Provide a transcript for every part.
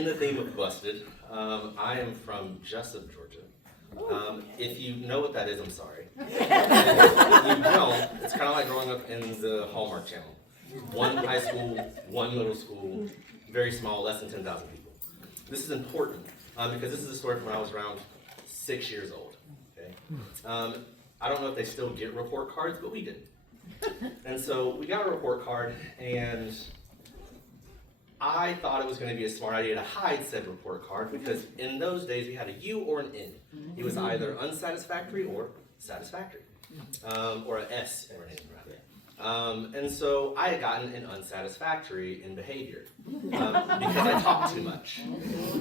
In the theme of busted, I am from Jessup, Georgia. If you know what that is, I'm sorry. If you don't, it's kind of like growing up in the Hallmark Channel. One high school, one middle school, very small, less than 10,000 people. This is important because this is a story from when I was around 6 years old. Okay? I don't know if they still get report cards, but we did. And so we got a report card, and I thought it was going to be a smart idea to hide said report card because in those days we had a U or an N. It was either unsatisfactory or satisfactory, or an S or an N rather. And so I had gotten an unsatisfactory in behavior because I talked too much.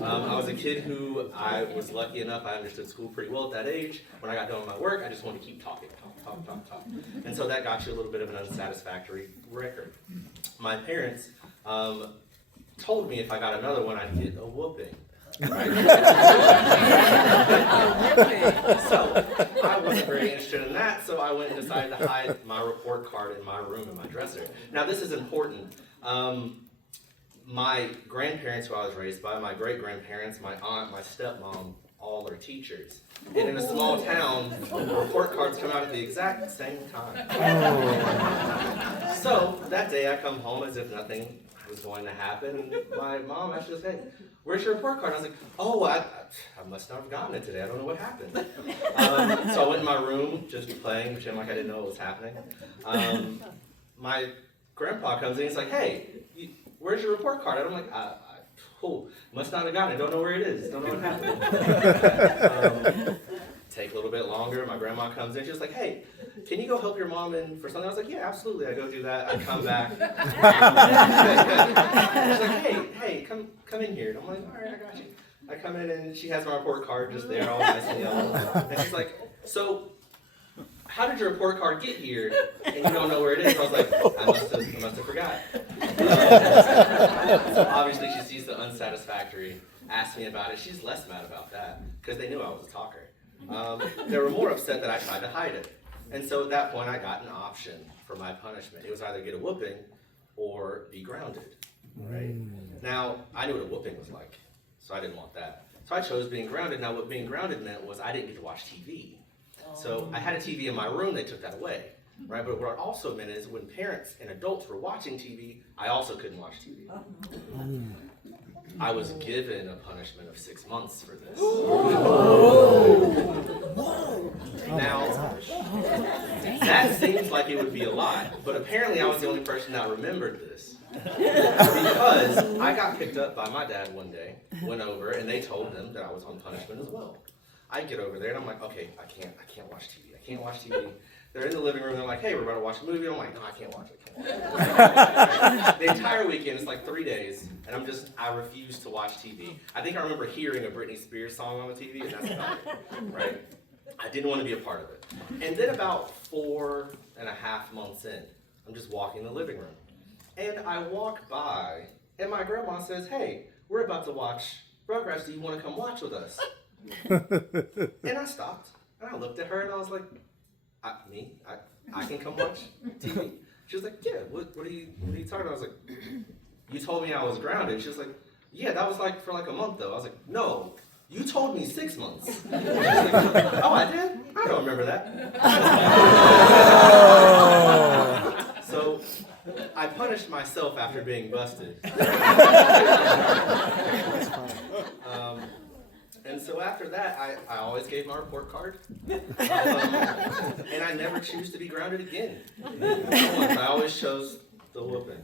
I was a kid who I was lucky enough, I understood school pretty well at that age. When I got done with my work, I just wanted to keep talking, talk. And so that got you a little bit of an unsatisfactory record. My parents told me if I got another one, I'd get a whooping. Right? So I wasn't very interested in that, so I went and decided to hide my report card in my room in my dresser. Now this is important. My grandparents, who I was raised by, my great-grandparents, my aunt, my stepmom, all are teachers. And in a small town, report cards come out at the exact same time. So that day I come home as if nothing was going to happen, and my mom actually said, "Hey, where's your report card?" I was like, "Oh, I must not have gotten it today. I don't know what happened." So I went in my room, just playing, pretending like I didn't know what was happening. My grandpa comes in, he's like, "Hey, where's your report card?" And I'm like, must not have gotten it. Don't know where it is. Don't know what happened." Take a little bit longer. My grandma comes in. She's like, "Hey, can you go help your mom in for something?" I was like, "Yeah, absolutely." I go do that. I come back. She's like, hey, come in here. And I'm like, "All right, I got you." I come in and she has my report card just there, all nice and yellow. And she's like, "So, how did your report card get here and you don't know where it is?" I was like, I must have forgot. So obviously she sees the unsatisfactory, asked me about it. She's less mad about that because they knew I was a talker. They were more upset that I tried to hide it. And so at that point I got an option for my punishment. It was either get a whooping or be grounded. Right? Now, I knew what a whooping was like, so I didn't want that. So I chose being grounded. Now what being grounded meant was I didn't get to watch TV. So I had a TV in my room, they took that away, right? But what it also meant is when parents and adults were watching TV, I also couldn't watch TV. I was given a punishment of 6 months for this. Now, that seems like it would be a lot, but apparently I was the only person that remembered this. Because I got picked up by my dad one day, went over, and they told them that I was on punishment as well. I get over there and I'm like, okay, I can't watch TV. I can't watch TV. They're in the living room, they're like, "Hey, we're about to watch a movie." I'm like, "No, I can't watch it. The entire weekend, it's like 3 days, and I refuse to watch TV. I think I remember hearing a Britney Spears song on the TV, and that's about it, right? I didn't want to be a part of it. And then about 4.5 months in, I'm just walking in the living room. And I walk by, and my grandma says, "Hey, we're about to watch Rugrats. Do you want to come watch with us?" And I stopped, and I looked at her, and I was like, I can come watch TV? She was like, "Yeah, what are you talking about?" I was like, "You told me I was grounded." She was like, "Yeah, that was like for like a month though." I was like, "No, you told me 6 months." She was like, "Oh, I did? I don't remember that." So I punished myself after being busted. And so after that, I always gave my report card. And I never choose to be grounded again. I always chose the whooping.